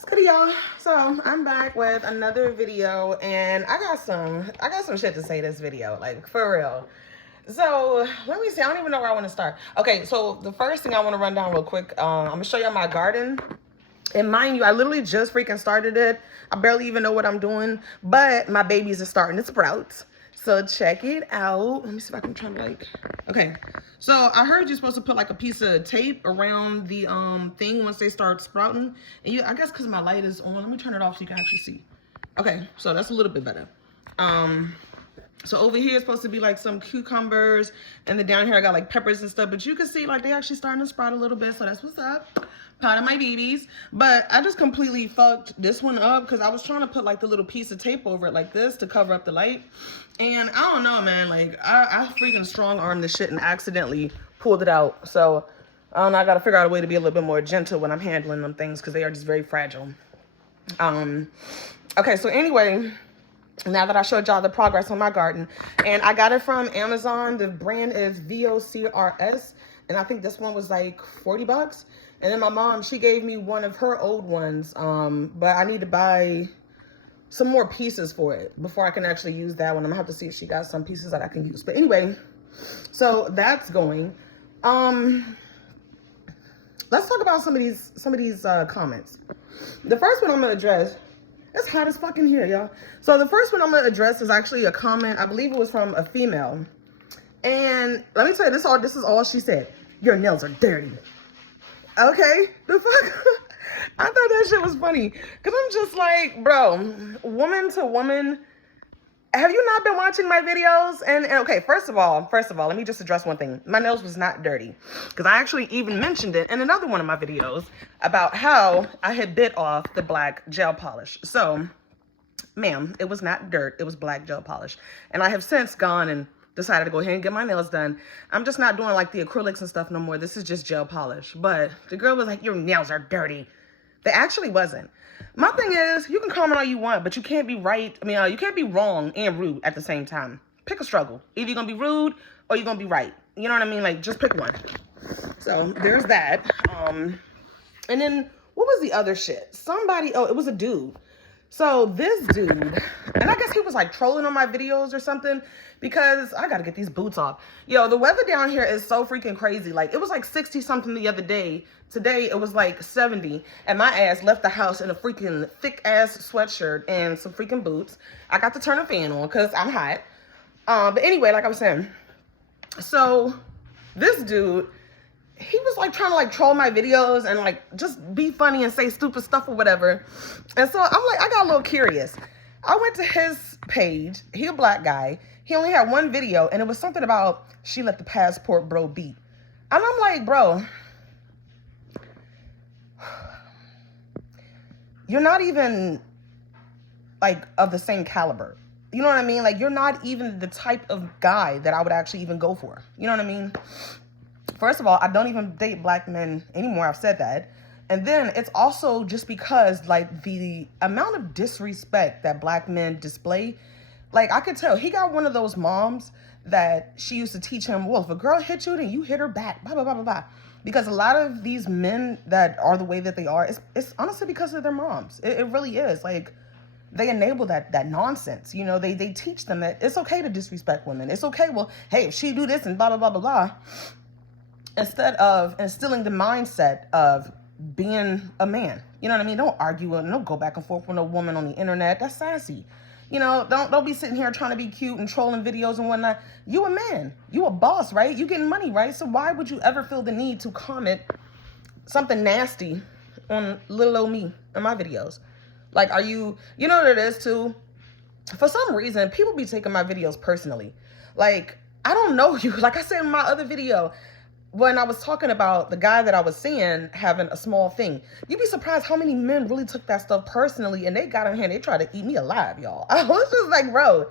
What's good, y'all? So I'm back with another video, and I got some shit to say this video, like for real. So let me see. I don't even know where I want to start. Okay, so the first thing I want to run down real quick. I'm gonna show y'all my garden. And mind you, I literally just freaking started it. I barely even know what I'm doing, but my babies are starting to sprout. So check it out. Let me see if I can try to okay. So I heard you're supposed to put like a piece of tape around the thing once they start sprouting. And I guess because my light is on, let me turn it off so you can actually see. Okay, so that's a little bit better. So over here is supposed to be like some cucumbers, and then down here I got like peppers and stuff, but you can see like they actually starting to sprout a little bit, so that's what's up. Proud of my babies. But I just completely fucked this one up because I was trying to put like the little piece of tape over it like this to cover up the light. And I don't know, man, like I freaking strong armed this shit and accidentally pulled it out. So I don't know, I gotta figure out a way to be a little bit more gentle when I'm handling them things because they are just very fragile. Okay, so anyway, now that I showed y'all the progress on my garden, and I got it from Amazon. The brand is VOCRS, and I think this one was like 40 bucks. And then my mom, she gave me one of her old ones, but I need to buy some more pieces for it before I can actually use that one. I'm gonna have to see if she got some pieces that I can use. But anyway, so that's going. Let's talk about some of these comments. The first one I'm gonna address. It's hot as fucking here, y'all. So the first one I'm gonna address is actually a comment. I believe it was from a female. And let me tell you, this is all she said. Your nails are dirty. Okay, the fuck? I thought that shit was funny. Cause I'm just like, bro, woman to woman, have you not been watching my videos? And okay, first of all, let me just address one thing. My nails was not dirty. Because I actually even mentioned it in another one of my videos about how I had bit off the black gel polish. So, ma'am, it was not dirt. It was black gel polish. And I have since gone and decided to go ahead and get my nails done. I'm just not doing like the acrylics and stuff no more. This is just gel polish. But the girl was like, your nails are dirty. They actually wasn't. My thing is, you can comment all you want, but you can't be right. I mean, you can't be wrong and rude at the same time. Pick a struggle. Either you're going to be rude or you're going to be right. You know what I mean? Like, just pick one. So, there's that. And then, what was the other shit? Oh, it was a dude. So, this dude, and I guess he was like trolling on my videos or something because I got to get these boots off. Yo, the weather down here is so freaking crazy. Like, it was like 60 something the other day. Today, it was like 70. And my ass left the house in a freaking thick ass sweatshirt and some freaking boots. I got to turn a fan on because I'm hot. But anyway, like I was saying. So, this dude, he was like trying to like troll my videos and like just be funny and say stupid stuff or whatever. And so I'm like, I got a little curious. I went to his page. He a black guy. He only had one video and it was something about she let the passport bro beat. And I'm like, bro, you're not even like of the same caliber. You know what I mean? Like, you're not even the type of guy that I would actually even go for. You know what I mean? First of all, I don't even date black men anymore. I've said that. And then it's also just because like the amount of disrespect that black men display, like I could tell he got one of those moms that she used to teach him, well, if a girl hit you, then you hit her back, blah, blah, blah, blah, blah. Because a lot of these men that are the way that they are, it's honestly because of their moms. It really is. Like, they enable that nonsense. You know, they teach them that it's okay to disrespect women. It's okay. Well, hey, if she do this and blah, blah, blah, blah, blah. Instead of instilling the mindset of being a man. You know what I mean? Don't argue and don't go back and forth with a woman on the internet. That's sassy. You know, don't be sitting here trying to be cute and trolling videos and whatnot. You a man. You a boss, right? You getting money, right? So why would you ever feel the need to comment something nasty on little old me in my videos? Like, you know what it is too? For some reason, people be taking my videos personally. Like, I don't know you. Like I said in my other video, when I was talking about the guy that I was seeing having a small thing, you'd be surprised how many men really took that stuff personally and they got in here and they tried to eat me alive, y'all. I was just like, bro,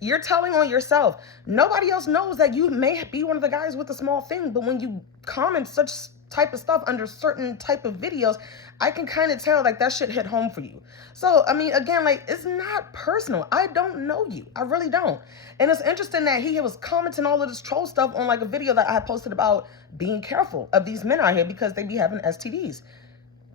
you're telling on yourself. Nobody else knows that you may be one of the guys with a small thing, but when you comment such type of stuff under certain type of videos, I can kind of tell like that shit hit home for you. So, I mean, again, like, it's not personal. I don't know you. I really don't. And it's interesting that he was commenting all of this troll stuff on like a video that I posted about being careful of these men out here because they be having STDs.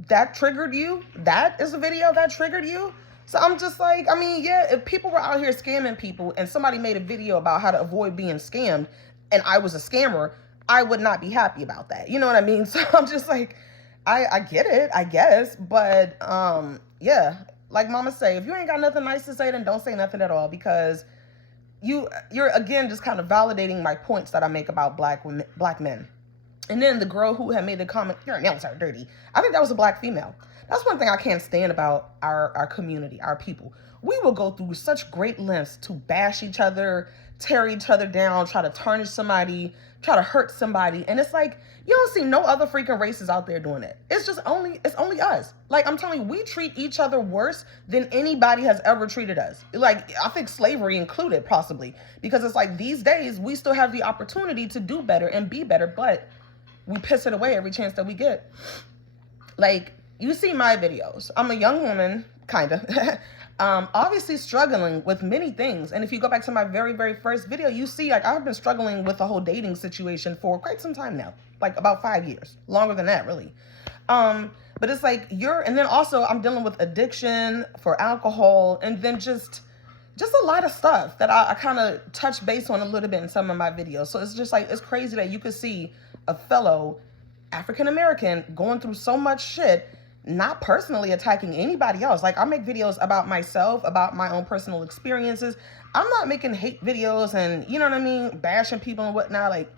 that triggered you. That is a video that triggered you. So I'm just like, I mean, yeah, if people were out here scamming people and somebody made a video about how to avoid being scammed and I was a scammer, I would not be happy about that. You know what I mean? So I'm just like, I get it, I guess. But yeah, like mama say, if you ain't got nothing nice to say, then don't say nothing at all, because you're again just kind of validating my points that I make about black men. And then the girl who had made the comment, your nails are dirty, I think that was a black female. That's one thing I can't stand about our community, our people. We will go through such great lengths to bash each other, tear each other down, try to tarnish somebody, try to hurt somebody. And it's like, you don't see no other freaking races out there doing it. It's only us. Like, I'm telling you, we treat each other worse than anybody has ever treated us. Like, I think slavery included, possibly. Because it's like, these days, we still have the opportunity to do better and be better, but we piss it away every chance that we get. Like, you see my videos. I'm a young woman, kind of, obviously struggling with many things. And if you go back to my very, very first video, you see, like, I've been struggling with the whole dating situation for quite some time now, like about 5 years, longer than that, really. But it's like and then also I'm dealing with addiction for alcohol, and then just a lot of stuff that I kind of touch base on a little bit in some of my videos. So it's just like, it's crazy that you could see a fellow African-American going through so much shit, not personally attacking anybody else. Like, I make videos about myself, about my own personal experiences. I'm not making hate videos and, you know what I mean, bashing people and whatnot. Like,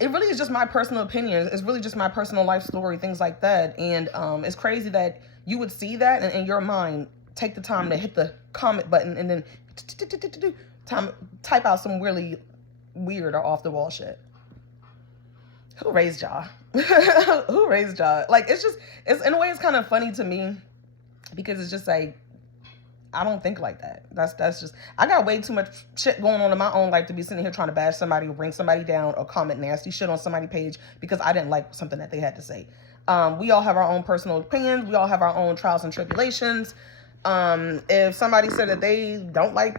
it really is just my personal opinion. It's really just my personal life story, things like that. And it's crazy that you would see that and in your mind take the time to hit the comment button and then type out some really weird or off the wall shit. Who raised y'all? Who raised y'all? Like, it's in a way, it's kind of funny to me, because it's just like, I don't think like that. That's just, I got way too much shit going on in my own life to be sitting here trying to bash somebody or bring somebody down or comment nasty shit on somebody's page because I didn't like something that they had to say. We all have our own personal opinions. We all have our own trials and tribulations. If somebody said that they don't like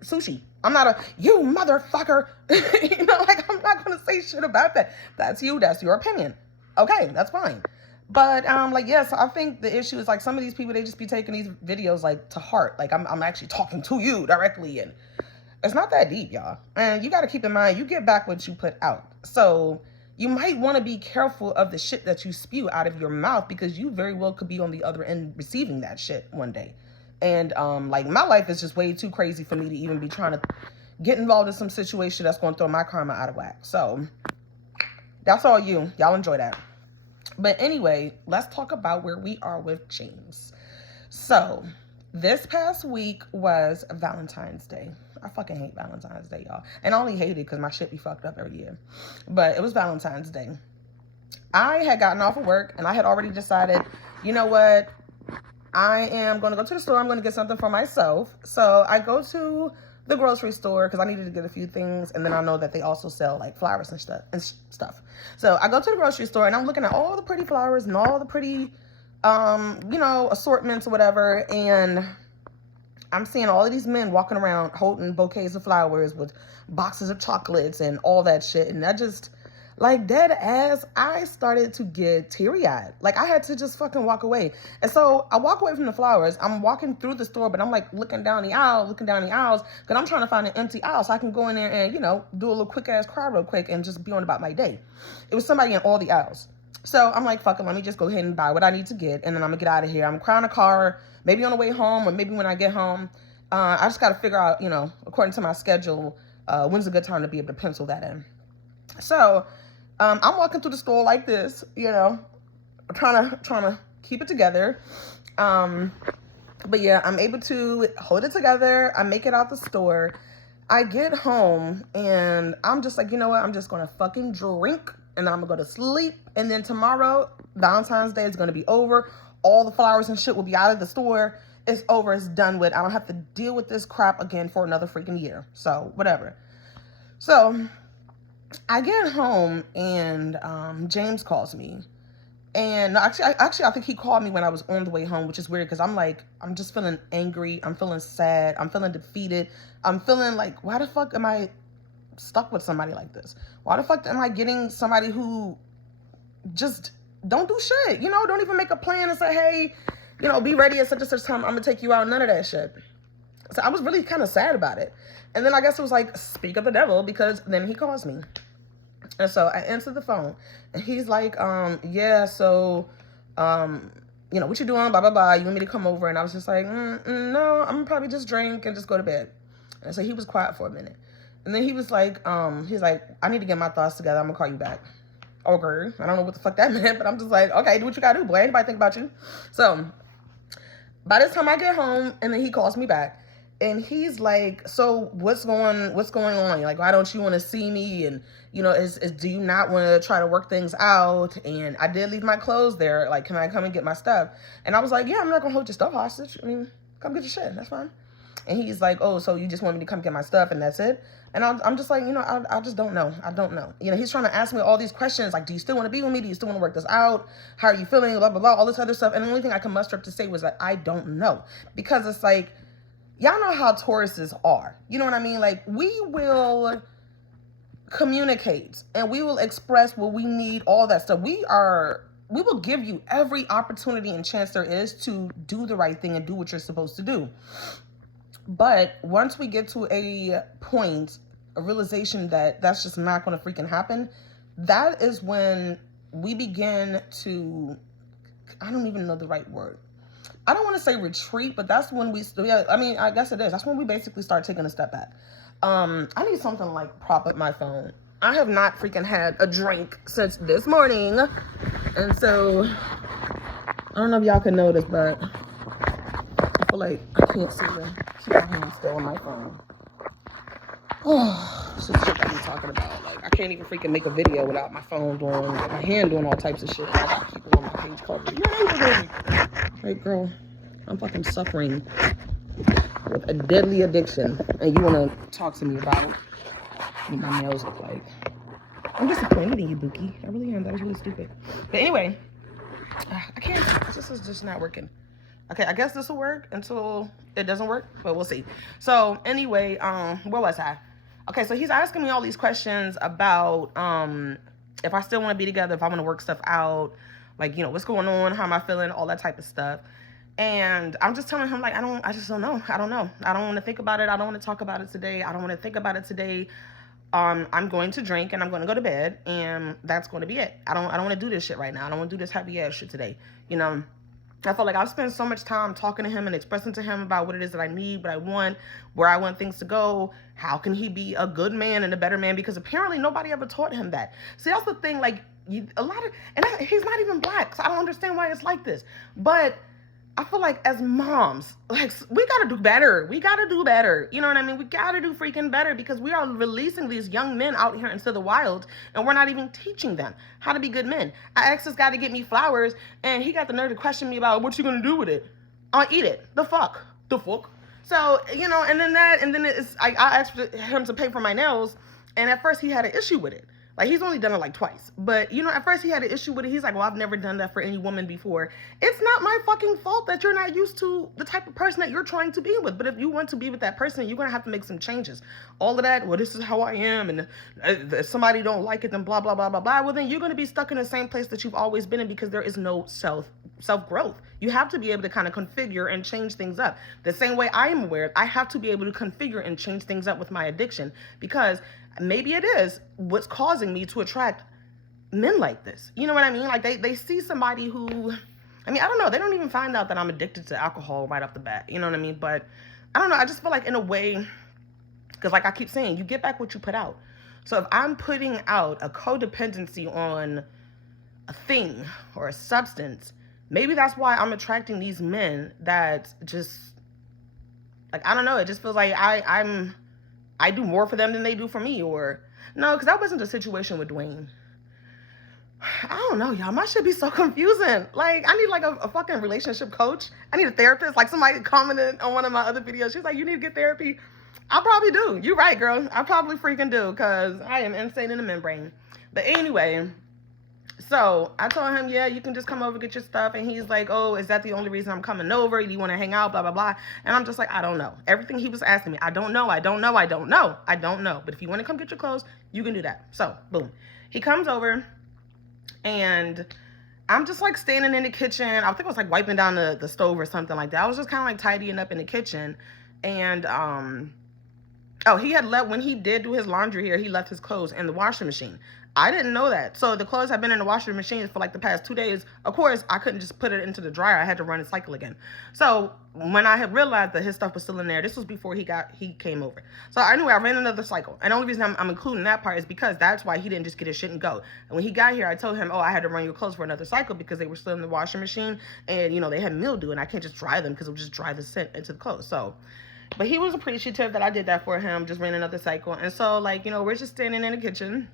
sushi, I'm not you motherfucker. You know, like, I'm not going to say shit about that. That's you. That's your opinion. Okay, that's fine. But, like, yeah, so I think the issue is, like, some of these people, they just be taking these videos, like, to heart. Like, I'm actually talking to you directly, and it's not that deep, y'all. And you got to keep in mind, you get back what you put out. So you might want to be careful of the shit that you spew out of your mouth, because you very well could be on the other end receiving that shit one day. And, like, my life is just way too crazy for me to even be trying to get involved in some situation that's going to throw my karma out of whack. So that's all you. Y'all enjoy that. But anyway, let's talk about where we are with James. So this past week was Valentine's Day. I fucking hate Valentine's Day, y'all. And I only hate it because my shit be fucked up every year. But it was Valentine's Day. I had gotten off of work and I had already decided, you know what? I am going to go to the store. I'm going to get something for myself. So I go to the grocery store because I needed to get a few things. And then I know that they also sell, like, flowers and stuff. So I go to the grocery store and I'm looking at all the pretty flowers and all the pretty, you know, assortments or whatever. And I'm seeing all of these men walking around holding bouquets of flowers with boxes of chocolates and all that shit. And I just, like, dead ass, I started to get teary-eyed. Like, I had to just fucking walk away. And so I walk away from the flowers. I'm walking through the store, but I'm, like, looking down the aisles, because I'm trying to find an empty aisle so I can go in there and, you know, do a little quick-ass cry real quick and just be on about my day. It was somebody in all the aisles. So I'm like, fuck it, let me just go ahead and buy what I need to get, and then I'm going to get out of here. I'm crying in a car, maybe on the way home, or maybe when I get home. I just got to figure out, you know, according to my schedule, when's a good time to be able to pencil that in. So I'm walking through the store like this, you know, trying to keep it together. But yeah, I'm able to hold it together. I make it out the store. I get home and I'm just like, you know what? I'm just going to fucking drink and I'm going to go to sleep. And then tomorrow, Valentine's Day is going to be over. All the flowers and shit will be out of the store. It's over. It's done with. I don't have to deal with this crap again for another freaking year. So whatever. So I get home and James calls me. And actually, I think he called me when I was on the way home, which is weird because I'm like, I'm just feeling angry. I'm feeling sad. I'm feeling defeated. I'm feeling like, why the fuck am I stuck with somebody like this? Why the fuck am I getting somebody who just don't do shit. You know, don't even make a plan and say, hey, you know, be ready at such and such time. I'm gonna take you out. None of that shit. So I was really kind of sad about it. And then I guess it was like, speak of the devil, because then he calls me. And so I answered the phone, and he's like, yeah, so, you know, what you doing? Blah, blah, blah. You want me to come over? And I was just like, no, I'm gonna probably just drink and just go to bed. And so he was quiet for a minute. And then he was like, he's like, I need to get my thoughts together. I'm gonna call you back. Okay. I don't know what the fuck that meant, but I'm just like, okay, do what you gotta do, boy. Anybody think about you? So by this time I get home, and then he calls me back. And he's like, so what's going on? Like, why don't you want to see me? And, you know, do you not want to try to work things out? And I did leave my clothes there. Like, can I come and get my stuff? And I was like, yeah, I'm not going to hold your stuff hostage. I mean, come get your shit. That's fine. And he's like, oh, so you just want me to come get my stuff and that's it? And I'm just like, you know, I just don't know. I don't know. You know, he's trying to ask me all these questions. Like, do you still want to be with me? Do you still want to work this out? How are you feeling? Blah, blah, blah, all this other stuff. And the only thing I can muster up to say was that I don't know. Because it's like, y'all know how Tauruses are. You know what I mean? Like, we will communicate and we will express what we need, all that stuff. We will give you every opportunity and chance there is to do the right thing and do what you're supposed to do. But once we get to a point, a realization that that's just not going to freaking happen, that is when we begin to, I don't even know the right word. I don't want to say retreat, but that's when I mean, I guess it is. That's when we basically start taking a step back. I need something to, like, prop up my phone. I have not freaking had a drink since this morning. And so, I don't know if y'all can notice, but I feel like I can't see keep my hand still on my phone. Oh, this is shit that I'm talking about. Like, I can't even freaking make a video without my phone doing, my hand doing all types of shit. I gotta keep it on my page cover. Right, girl, I'm fucking suffering with a deadly addiction, and you want to talk to me about what my nails look like. I'm disappointed in you, Bookie. I really am. That was really stupid. But anyway, I can't. This is just not working. Okay, I guess this will work until it doesn't work, but we'll see. So anyway, where was I? Okay, so he's asking me all these questions about if I still want to be together, if I want to work stuff out, like, you know, what's going on, how am I feeling, all that type of stuff. And I'm just telling him, like, I just don't know. I don't know. I don't want to think about it. I don't want to talk about it today. I don't want to think about it today. I'm going to drink and I'm going to go to bed, and that's going to be it. I don't want to do this shit right now. I don't want to do this happy ass shit today. You know, I feel like I've spent so much time talking to him and expressing to him about what it is that I need, what I want, where I want things to go. How can he be a good man and a better man? Because apparently nobody ever taught him that. See, that's the thing. Like, he's not even black, so I don't understand why it's like this. But I feel like as moms, like, we got to do better. We got to do better. You know what I mean? We got to do freaking better, because we are releasing these young men out here into the wild, and we're not even teaching them how to be good men. I asked this guy to get me flowers, and he got the nerve to question me about, what you going to do with it? I'll eat it. The fuck? So, you know, and then I asked him to pay for my nails, and at first he had an issue with it. Like, he's only done it like twice. But, you know, at first he had an issue with it. He's like, well, I've never done that for any woman before. It's not my fucking fault that you're not used to the type of person that you're trying to be with. But if you want to be with that person, you're going to have to make some changes. All of that, well, this is how I am, and if somebody don't like it, then blah, blah, blah, blah, blah. Well, then you're going to be stuck in the same place that you've always been in, because there is no self-growth. You have to be able to kind of configure and change things up. The same way I am aware, I have to be able to configure and change things up with my addiction, because maybe it is what's causing me to attract men like this. You know what I mean? Like, they see somebody who, I mean, I don't know. They don't even find out that I'm addicted to alcohol right off the bat. You know what I mean? But I don't know. I just feel like, in a way, because like I keep saying, you get back what you put out. So if I'm putting out a codependency on a thing or a substance, maybe that's why I'm attracting these men that just, like, I don't know. It just feels like I do more for them than they do for me. Or no, because that wasn't the situation with Dwayne. I don't know, y'all. My shit be so confusing. Like, I need like a fucking relationship coach. I need a therapist. Like, somebody commented on one of my other videos. She's like, you need to get therapy. I probably do. You're right, girl. I probably freaking do, because I am insane in the membrane. But anyway, so I told him, yeah, you can just come over, get your stuff. And he's like, oh, is that the only reason I'm coming over? Do you want to hang out? Blah, blah, blah. And I'm just like, I don't know. Everything he was asking me, I don't know. But if you want to come get your clothes, you can do that. So, boom. He comes over, and I'm just like standing in the kitchen. I think I was like wiping down the stove or something like that. I was just kind of like tidying up in the kitchen. And, oh, he had left, when he did do his laundry here, he left his clothes in the washing machine. I didn't know that. So the clothes have been in the washing machine for like the past 2 days. Of course, I couldn't just put it into the dryer. I had to run a cycle again. So when I had realized that his stuff was still in there, this was before he came over. So anyway, I ran another cycle. And the only reason I'm including that part is because that's why he didn't just get his shit and go. And when he got here, I told him, oh, I had to run your clothes for another cycle because they were still in the washing machine. And, you know, they had mildew and I can't just dry them because it would just dry the scent into the clothes. So, but he was appreciative that I did that for him, just ran another cycle. And so, like, you know, we're just standing in the kitchen.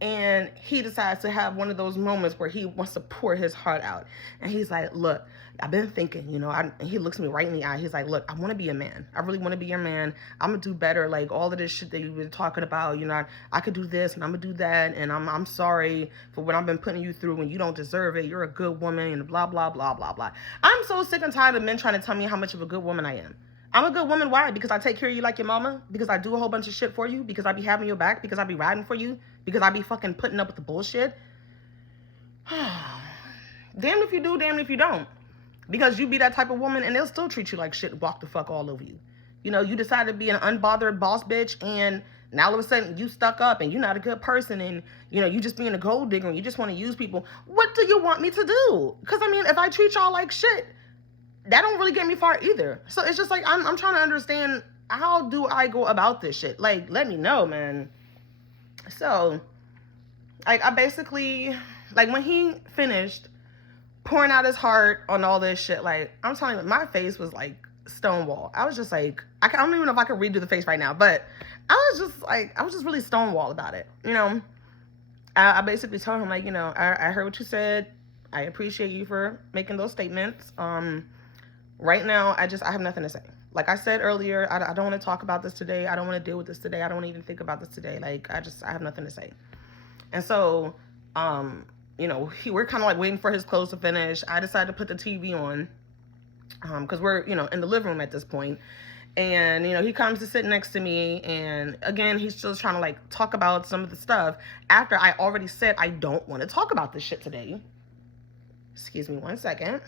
And he decides to have one of those moments where he wants to pour his heart out. And he's like, look, I've been thinking, you know, and he looks me right in the eye. He's like, look, I want to be a man. I really want to be your man. I'm going to do better. Like all of this shit that you've been talking about, you know, I could do this and I'm going to do that. And I'm sorry for what I've been putting you through when you don't deserve it. You're a good woman and blah, blah, blah, blah, blah. I'm so sick and tired of men trying to tell me how much of a good woman I am. I'm a good woman. Why? Because I take care of you like your mama? Because I do a whole bunch of shit for you? Because I be having your back? Because I be riding for you? Because I be fucking putting up with the bullshit? Damn if you do, damn if you don't. Because you be that type of woman and they'll still treat you like shit and walk the fuck all over you. You know, you decided to be an unbothered boss bitch and now all of a sudden you stuck up and you're not a good person and, you know, you just being a gold digger and you just want to use people. What do you want me to do? Because, I mean, if I treat y'all like shit, that don't really get me far either. So it's just like, I'm trying to understand, how do I go about this shit? Like, let me know, man. So, like, I basically, like, when he finished pouring out his heart on all this shit, like, I'm telling you, my face was like stonewall. I was just like, I don't even know if I could redo the face right now, but I was just really stonewall about it, you know? I basically told him, like, you know, I heard what you said. I appreciate you for making those statements. Right now, I have nothing to say. Like I said earlier, I don't want to talk about this today. I don't want to deal with this today. I don't want to even think about this today. Like, I have nothing to say. And so, you know, we're kind of like waiting for his clothes to finish. I decided to put the TV on, because we're, you know, in the living room at this point. And, you know, he comes to sit next to me. And again, he's just trying to like talk about some of the stuff after I already said I don't want to talk about this shit today. Excuse me 1 second.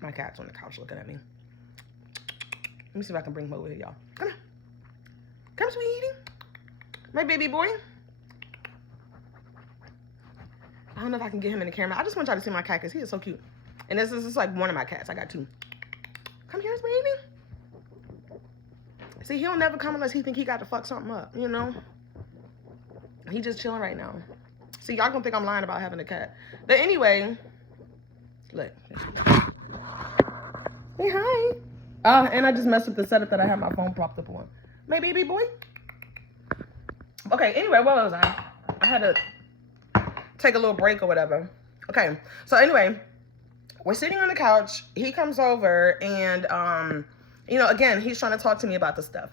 My cat's on the couch looking at me. Let me see if I can bring him over here, y'all. Come on. Come, sweetie. My baby boy. I don't know if I can get him in the camera. I just want y'all to see my cat because he is so cute. And this is like one of my cats. I got two. Come here, sweetie. See, he'll never come unless he think he got to fuck something up, you know? He just chilling right now. See, y'all gonna think I'm lying about having a cat. But anyway, look. Say hi. And I just messed up the setup that I had my phone propped up on. My baby boy. Okay, anyway, what was I? I had to take a little break or whatever. Okay, so anyway, we're sitting on the couch. He comes over and, you know, again, he's trying to talk to me about this stuff.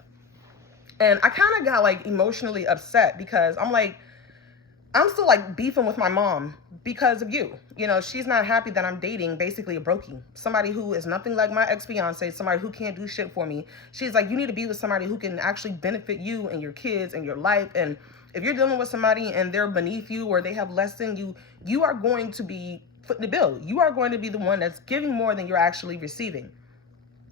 And I kind of got like emotionally upset because I'm like, I'm still like beefing with my mom because of you. You know, she's not happy that I'm dating basically a brokey. Somebody who is nothing like my ex-fiance, somebody who can't do shit for me. She's like, you need to be with somebody who can actually benefit you and your kids and your life. And if you're dealing with somebody and they're beneath you or they have less than you, you are going to be footing the bill. You are going to be the one that's giving more than you're actually receiving.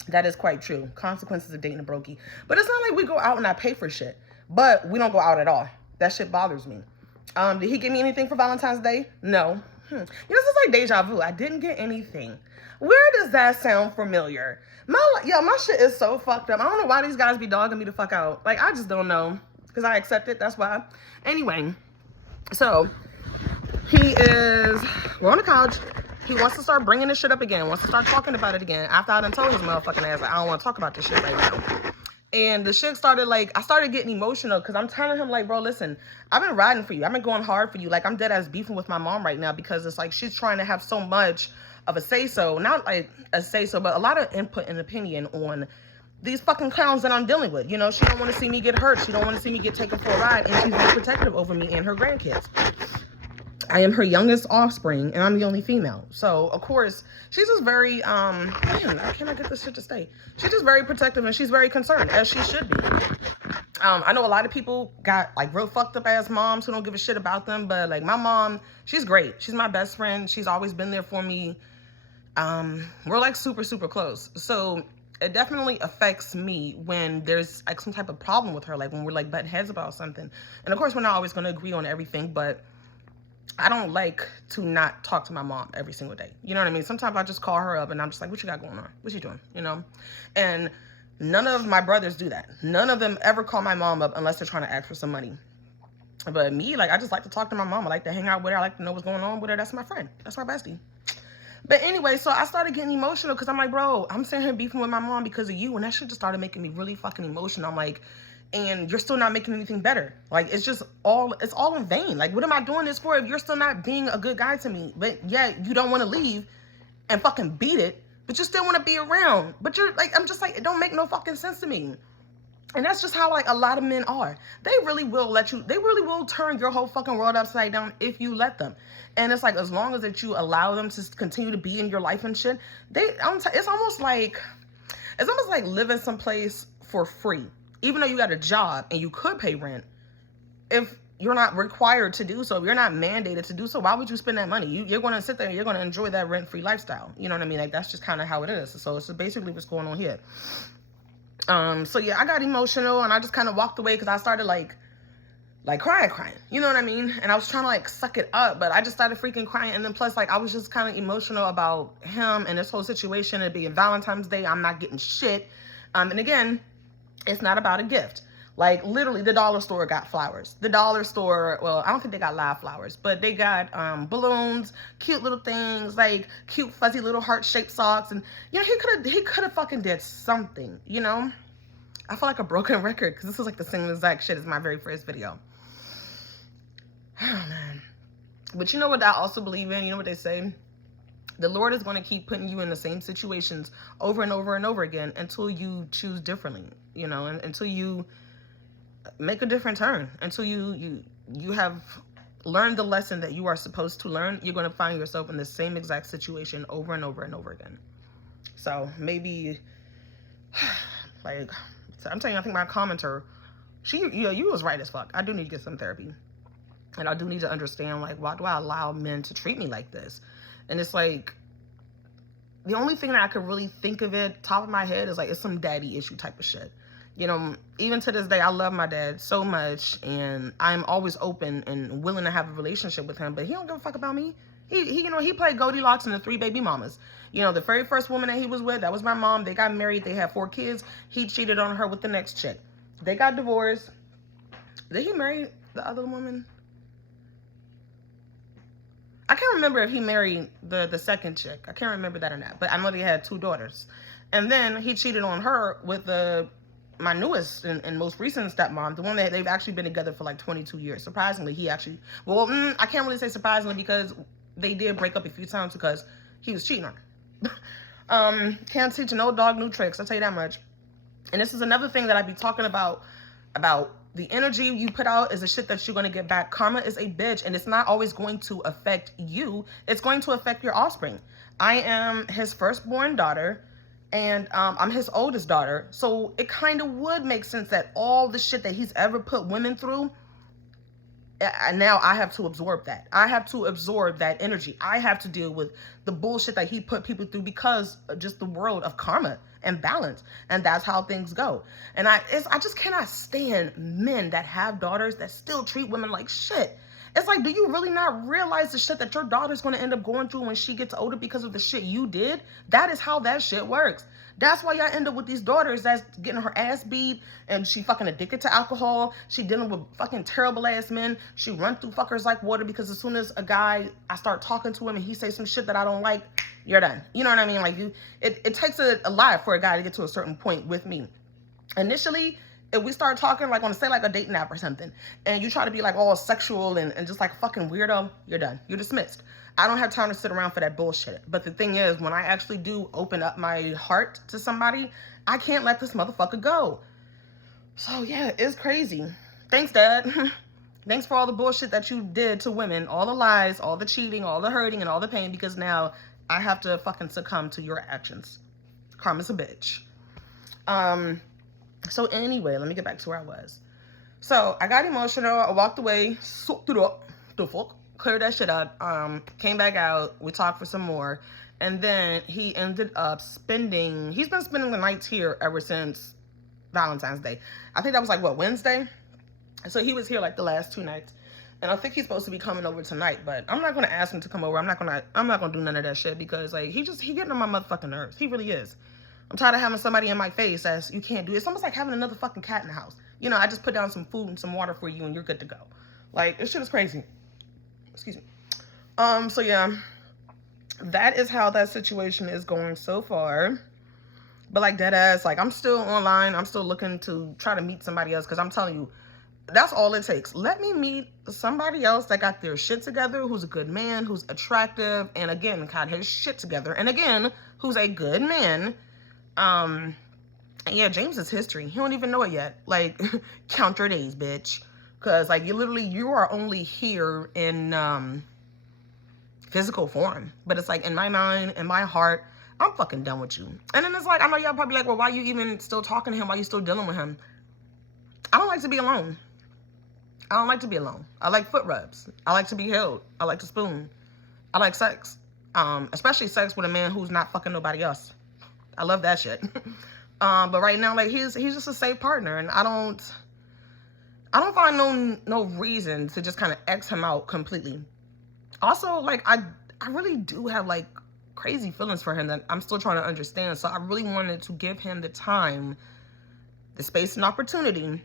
That is quite true. Consequences of dating a brokey. But it's not like we go out and I pay for shit. But we don't go out at all. That shit bothers me. Did he give me anything for Valentine's Day? No. You know, this is like deja vu. I didn't get anything. Where does that sound familiar? My shit is so fucked up. I don't know why these guys be dogging me the fuck out. Like, I just don't know. Because I accept it. That's why. Anyway. So, we're on the couch. He wants to start bringing this shit up again. Wants to start talking about it again. After I done told his motherfucking ass, like, I don't want to talk about this shit right now. And the shit started, like, I started getting emotional because I'm telling him, like, bro, listen, I've been riding for you. I've been going hard for you. Like, I'm dead ass beefing with my mom right now because it's like she's trying to have so much of a say-so. Not like a say-so, but a lot of input and opinion on these fucking clowns that I'm dealing with. You know, she don't want to see me get hurt. She don't want to see me get taken for a ride. And she's being protective over me and her grandkids. I am her youngest offspring, and I'm the only female. So, of course, she's just very, man, how can I get this shit to stay? She's just very protective, and she's very concerned, as she should be. I know a lot of people got, like, real fucked up ass moms who don't give a shit about them, but, like, my mom, she's great. She's my best friend. She's always been there for me. We're, like, super, super close. So, it definitely affects me when there's, like, some type of problem with her, like, when we're, like, butting heads about something. And, of course, we're not always going to agree on everything, but I don't like to not talk to my mom every single day. You know what I mean? Sometimes I just call her up and I'm just like, what you got going on? What you doing? You know? And none of my brothers do that. None of them ever call my mom up unless they're trying to ask for some money. But me, like, I just like to talk to my mom. I like to hang out with her. I like to know what's going on with her. That's my friend. That's my bestie. But anyway, so I started getting emotional because I'm like, bro, I'm sitting here beefing with my mom because of you. And that shit just started making me really fucking emotional. I'm like, and you're still not making anything better. Like, it's all in vain. Like, what am I doing this for if you're still not being a good guy to me? But yeah, you don't want to leave and fucking beat it, but you still want to be around. But you're like, I'm just like, it don't make no fucking sense to me. And that's just how, like, a lot of men are. They really will turn your whole fucking world upside down if you let them. And it's like, as long as that you allow them to continue to be in your life and shit, it's almost like living someplace for free. Even though you got a job and you could pay rent, if you're not required to do so, if you're not mandated to do so, why would you spend that money? You're going to sit there and you're going to enjoy that rent-free lifestyle. You know what I mean? Like, that's just kind of how it is. So it's basically what's going on here. So yeah, I got emotional and I just kind of walked away because I started like crying. You know what I mean? And I was trying to like suck it up, but I just started freaking crying. And then plus, like, I was just kind of emotional about him and this whole situation. It being Valentine's Day, I'm not getting shit. And again, it's not about a gift. Like, literally, the dollar store got flowers. The dollar store, well, I don't think they got live flowers, but they got balloons, cute little things, like cute fuzzy little heart-shaped socks. And, you know, he could have fucking did something, you know? I feel like a broken record because this is like the same exact shit as my very first video. Oh, man. But you know what I also believe in? You know what they say? The Lord is going to keep putting you in the same situations over and over and over again until you choose differently, you know, and until you make a different turn, until you have learned the lesson that you are supposed to learn. You're going to find yourself in the same exact situation over and over and over again. So maybe, like, I'm telling you, I think my commenter, you was right as fuck. I do need to get some therapy. And I do need to understand, like, why do I allow men to treat me like this? And it's like, the only thing that I could really think of it, top of my head, is like, it's some daddy issue type of shit. You know, even to this day, I love my dad so much, and I'm always open and willing to have a relationship with him, but he don't give a fuck about me. He you know, he played Goldilocks and the 3 baby mamas. You know, the very first woman that he was with, that was my mom. They got married. They had 4 kids. He cheated on her with the next chick. They got divorced. Did he marry the other woman? I can't remember if he married the second chick. I can't remember that or not. But I know they had 2 daughters. And then he cheated on her with my newest and most recent stepmom, the one that they've actually been together for like 22 years. Surprisingly, he actually, well, I can't really say surprisingly because they did break up a few times because he was cheating on her. Can't teach no dog new tricks, I'll tell you that much. And this is another thing that I be talking about the energy you put out is the shit that you're going to get back. Karma is a bitch, and it's not always going to affect you. It's going to affect your offspring. I am his firstborn daughter, and I'm his oldest daughter. So it kind of would make sense that all the shit that he's ever put women through, and now I have to absorb that. I have to absorb that energy. I have to deal with the bullshit that he put people through because of just the world of karma and balance. And that's how things go. And I just cannot stand men that have daughters that still treat women like shit. It's like, do you really not realize the shit that your daughter's going to end up going through when she gets older because of the shit you did? That is how that shit works. That's why y'all end up with these daughters that's getting her ass beat and she fucking addicted to alcohol. She dealing with fucking terrible ass men. She run through fuckers like water because as soon as a guy, I start talking to him and he says some shit that I don't like, you're done. You know what I mean? Like it takes a lot for a guy to get to a certain point with me. Initially, if we start talking like on say like a dating app or something, and you try to be like all sexual and just like a fucking weirdo, you're done. You're dismissed. I don't have time to sit around for that bullshit. But the thing is, when I actually do open up my heart to somebody, I can't let this motherfucker go. So yeah, it's crazy. Thanks, Dad. Thanks for all the bullshit that you did to women, all the lies, all the cheating, all the hurting, and all the pain, because now I have to fucking succumb to your actions. Karma's a bitch. So anyway, let me get back to where I was. So I got emotional. I walked away, cleared that shit up. Came back out. We talked for some more. And then he ended up he's been spending the nights here ever since Valentine's Day. I think that was like, what, Wednesday? So he was here like the last 2 nights. And I think he's supposed to be coming over tonight, but I'm not going to ask him to come over. I'm not going to do none of that shit because like, he getting on my motherfucking nerves. He really is. I'm tired of having somebody in my face as you can't do it. It's almost like having another fucking cat in the house. You know, I just put down some food and some water for you and you're good to go. Like, this shit is crazy. Excuse me. So yeah, that is how that situation is going so far. But like dead ass, like I'm still online. I'm still looking to try to meet somebody else because I'm telling you, that's all it takes. Let me meet somebody else that got their shit together, who's a good man, who's attractive, and again, got his shit together. And again, who's a good man. Yeah, James is history. He don't even know it yet. Like, count your days, bitch. Because, like, you are only here in, physical form. But it's like, in my mind, in my heart, I'm fucking done with you. And then it's like, I know y'all probably like, well, why you even still talking to him? Why you still dealing with him? I don't like to be alone. I don't like to be alone. I like foot rubs. I like to be held. I like to spoon. I like sex. Especially sex with a man who's not fucking nobody else. I love that shit. But right now, like, he's just a safe partner, and I don't find no reason to just kind of X him out completely. Also, like, I really do have like crazy feelings for him that I'm still trying to understand. So I really wanted to give him the time, the space, and opportunity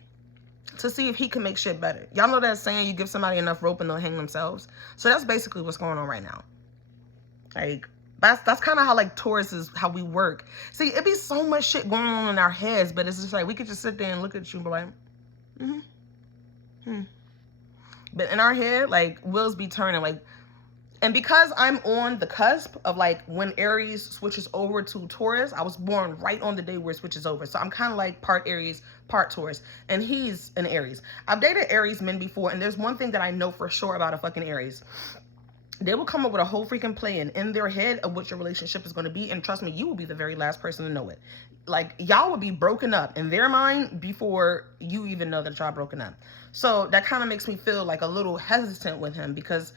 to see if he can make shit better. Y'all know that saying, you give somebody enough rope and they'll hang themselves. So that's basically what's going on right now. Like, that's kind of how like Taurus is, how we work. See, it be so much shit going on in our heads, but it's just like we could just sit there and look at you and be like, But in our head, like, wheels be turning. Like, and because I'm on the cusp of like when Aries switches over to Taurus, I was born right on the day where it switches over. So I'm kind of like part Aries, part Taurus, and he's an Aries. I've dated Aries men before, and there's one thing that I know for sure about a fucking Aries. They will come up with a whole freaking plan in their head of what your relationship is going to be. And trust me, you will be the very last person to know it. Like, y'all will be broken up in their mind before you even know that y'all broken up. So that kind of makes me feel like a little hesitant with him, because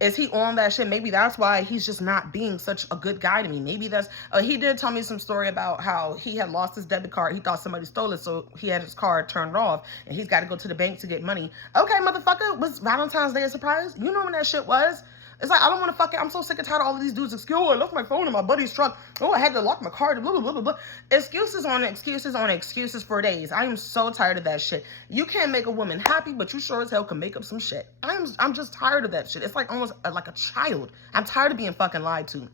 is he on that shit? Maybe that's why he's just not being such a good guy to me. Maybe that's, he did tell me some story about how he had lost his debit card. He thought somebody stole it, so he had his card turned off, and he's got to go to the bank to get money. Okay, motherfucker, was Valentine's Day a surprise? You know when that shit was? It's like, I don't want to fucking, I'm so sick and tired of all of these dudes. Excuse, oh, I left my phone in my buddy's truck. Oh, I had to lock my car. Blah, blah, blah, blah, blah. Excuses on excuses on excuses for days. I am so tired of that shit. You can't make a woman happy, but you sure as hell can make up some shit. I'm just tired of that shit. It's like almost like a child. I'm tired of being fucking lied to.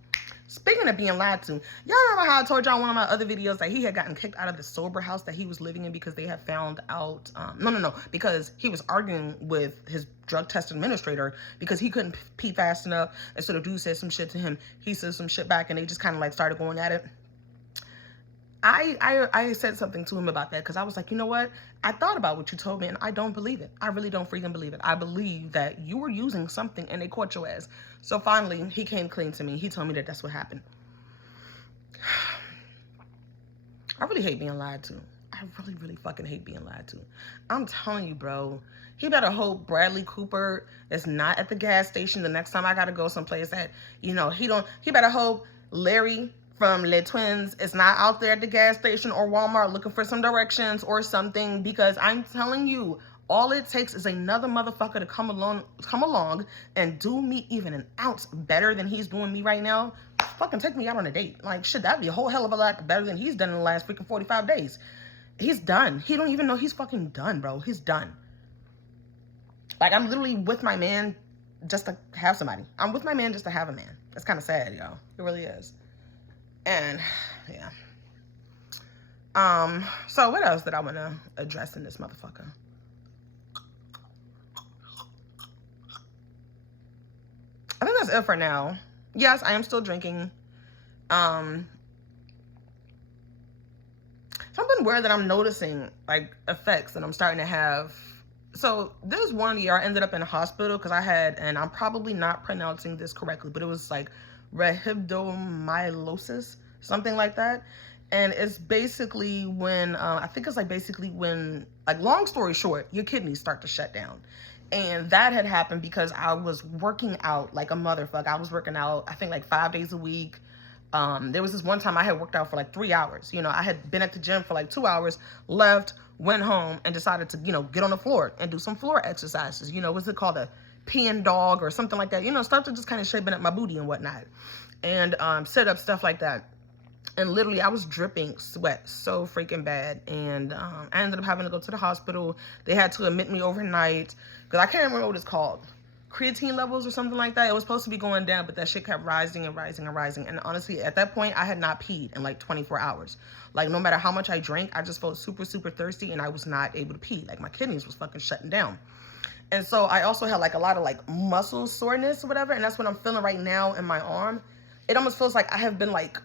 Speaking of being lied to, y'all remember how I told y'all in one of my other videos that he had gotten kicked out of the sober house that he was living in because they had found out, because he was arguing with his drug test administrator because he couldn't pee fast enough, and so the dude said some shit to him, he said some shit back, and they just kind of like started going at it. I said something to him about that because I was like, you know what? I thought about what you told me and I don't believe it. I really don't freaking believe it. I believe that you were using something and they caught your ass. So finally, he came clean to me. He told me that that's what happened. I really hate being lied to. I really, really fucking hate being lied to. I'm telling you, bro. He better hope Bradley Cooper is not at the gas station the next time I gotta go someplace that, you know, he better hope Larry from Les Twins is not out there at the gas station or Walmart looking for some directions or something, because I'm telling you, all it takes is another motherfucker to come along and do me even an ounce better than he's doing me right now. Fucking take me out on a date. Like, shit, that'd be a whole hell of a lot better than he's done in the last freaking 45 days. He's done. He don't even know he's fucking done, bro. He's done. Like, I'm literally with my man just to have somebody. I'm with my man just to have a man. It's kind of sad, yo. It really is. And yeah. So what else did I want to address in this motherfucker? I think that's it for now. Yes, I am still drinking. Something weird that I'm noticing, like, effects that I'm starting to have So this one year I ended up in a hospital because I had, and I'm probably not pronouncing this correctly, but it was like rhabdomyolysis, something like that. And it's basically when, I think it's like basically when, like, long story short, your kidneys start to shut down. And that had happened because I was working out like a motherfucker. I was working out, I think, like 5 days a week. There was this one time I had worked out for like 3 hours. You know, I had been at the gym for like 2 hours, left, went home, and decided to, you know, get on the floor and do some floor exercises. You know, what's it called? A peeing dog or something like that. You know, start to just kind of shaping up my booty and whatnot. And set up stuff like that. And literally, I was dripping sweat so freaking bad. And I ended up having to go to the hospital. They had to admit me overnight. Because I can't remember what it's called. Creatine levels or something like that. It was supposed to be going down, but that shit kept rising and rising and rising. And honestly, at that point, I had not peed in like 24 hours. Like, no matter how much I drank, I just felt super, super thirsty. And I was not able to pee. Like, my kidneys was fucking shutting down. And so I also had like a lot of like muscle soreness or whatever. And that's what I'm feeling right now in my arm. It almost feels like I have been like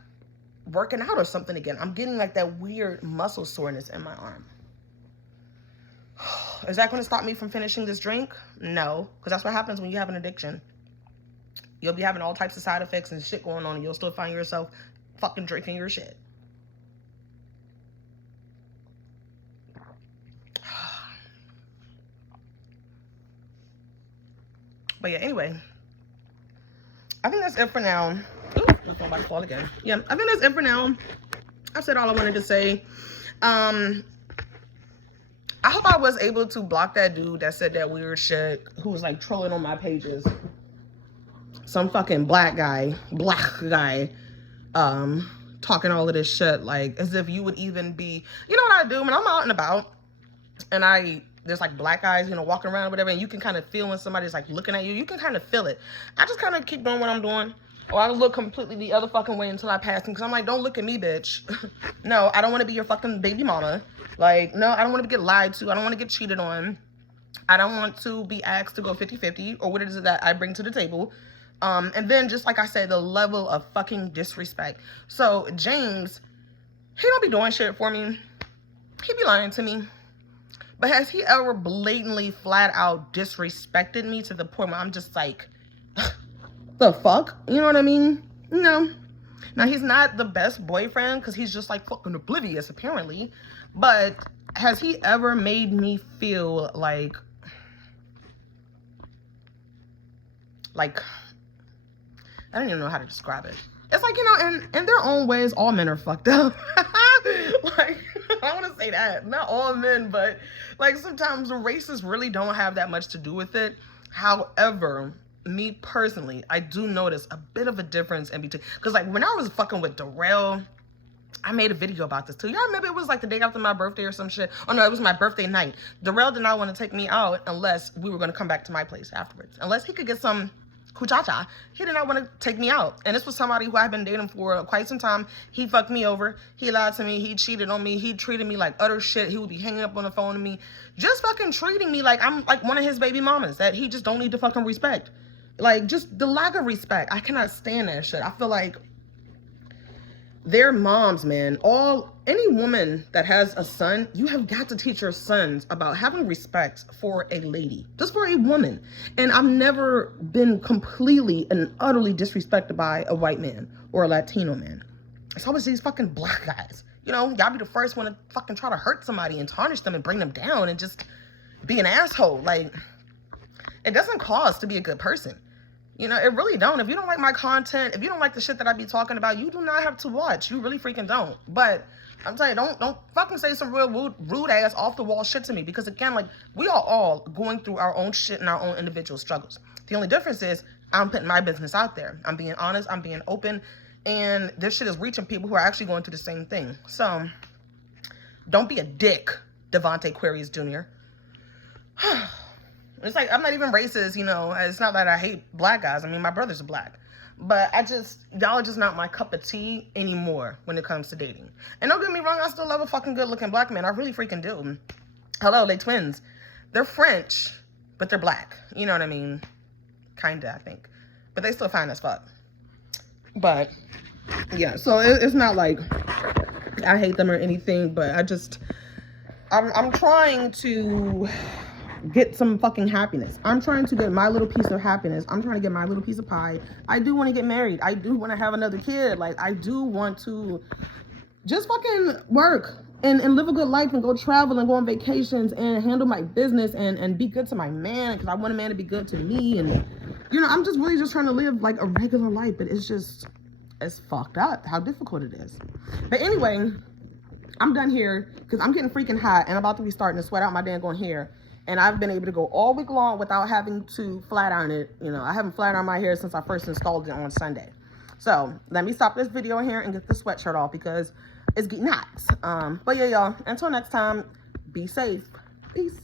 working out or something again. I'm getting like that weird muscle soreness in my arm. Is that going to stop me from finishing this drink? No, because that's what happens when you have an addiction. You'll be having all types of side effects and shit going on, and you'll still find yourself fucking drinking your shit. But yeah, anyway, I think that's it for now. Ooh, my phone about to fall again. Yeah, I think that's it for now. I've said all I wanted to say. I hope I was able to block that dude that said that weird shit, who was like trolling on my pages. Some fucking black guy, talking all of this shit, like as if you would even be, you know what I do when I'm out and about, and there's like black guys, you know, walking around or whatever, and you can kind of feel when somebody's like looking at you. You can kind of feel it. I just kind of keep doing what I'm doing. Or I look completely the other fucking way until I pass him. Because I'm like, don't look at me, bitch. No, I don't want to be your fucking baby mama. Like, no, I don't want to get lied to. I don't want to get cheated on. I don't want to be asked to go 50-50 or what it is that I bring to the table. And then, just like I said, the level of fucking disrespect. So, James, he don't be doing shit for me. He be lying to me. But has he ever blatantly, flat out disrespected me to the point where I'm just like, the fuck? You know what I mean? No. Now, he's not the best boyfriend because he's just like fucking oblivious, apparently. But has he ever made me feel like I don't even know how to describe it. It's like, you know, in their own ways, all men are fucked up. Like, I want to say that. Not all men, but like sometimes races really don't have that much to do with it. However, me personally, I do notice a bit of a difference in between. Because like when I was fucking with Darrell, I made a video about this too. Y'all remember it was like the day after my birthday or some shit? Oh no, it was my birthday night. Darrell did not want to take me out unless we were going to come back to my place afterwards. Unless he could get some kuchacha, he did not want to take me out. And this was somebody who I've been dating for quite some time. He fucked me over. He lied to me. He cheated on me. He treated me like utter shit. He would be hanging up on the phone to me. Just fucking treating me like I'm like one of his baby mamas that he just don't need to fucking respect. Like, just the lack of respect. I cannot stand that shit. I feel like their moms, man, any woman that has a son, you have got to teach your sons about having respect for a lady, just for a woman. And I've never been completely and utterly disrespected by a white man or a Latino man. It's always these fucking black guys. You know, y'all be the first one to fucking try to hurt somebody and tarnish them and bring them down and just be an asshole. Like, it doesn't cost to be a good person. You know, it really don't. If you don't like my content, if you don't like the shit that I be talking about, you do not have to watch. You really freaking don't. But I'm telling you, don't fucking say some real rude ass off the wall shit to me. Because again, like, we are all going through our own shit and our own individual struggles. The only difference is I'm putting my business out there. I'm being honest. I'm being open. And this shit is reaching people who are actually going through the same thing. So don't be a dick, Devontae Queries Jr. It's like, I'm not even racist, you know. It's not that I hate black guys. I mean, my brothers are black. But y'all are just not my cup of tea anymore when it comes to dating. And don't get me wrong, I still love a fucking good-looking black man. I really freaking do. Hello, they twins. They're French, but they're black. You know what I mean? Kinda, I think. But they still fine as fuck. But, yeah. So, it's not like I hate them or anything. But I'm trying to get some fucking happiness. I'm trying to get my little piece of happiness. I'm trying to get my little piece of pie. I do want to get married. I do want to have another kid. Like, I do want to just fucking work and live a good life and go travel and go on vacations and handle my business and be good to my man, because I want a man to be good to me. And, you know, I'm just really just trying to live like a regular life, but it's fucked up how difficult it is. But anyway, I'm done here because I'm getting freaking hot and I'm about to be starting to sweat out my daggone hair. And I've been able to go all week long without having to flat iron it. You know, I haven't flat ironed my hair since I first installed it on Sunday. So let me stop this video here and get the sweatshirt off because it's getting hot. But yeah, y'all, until next time, be safe. Peace.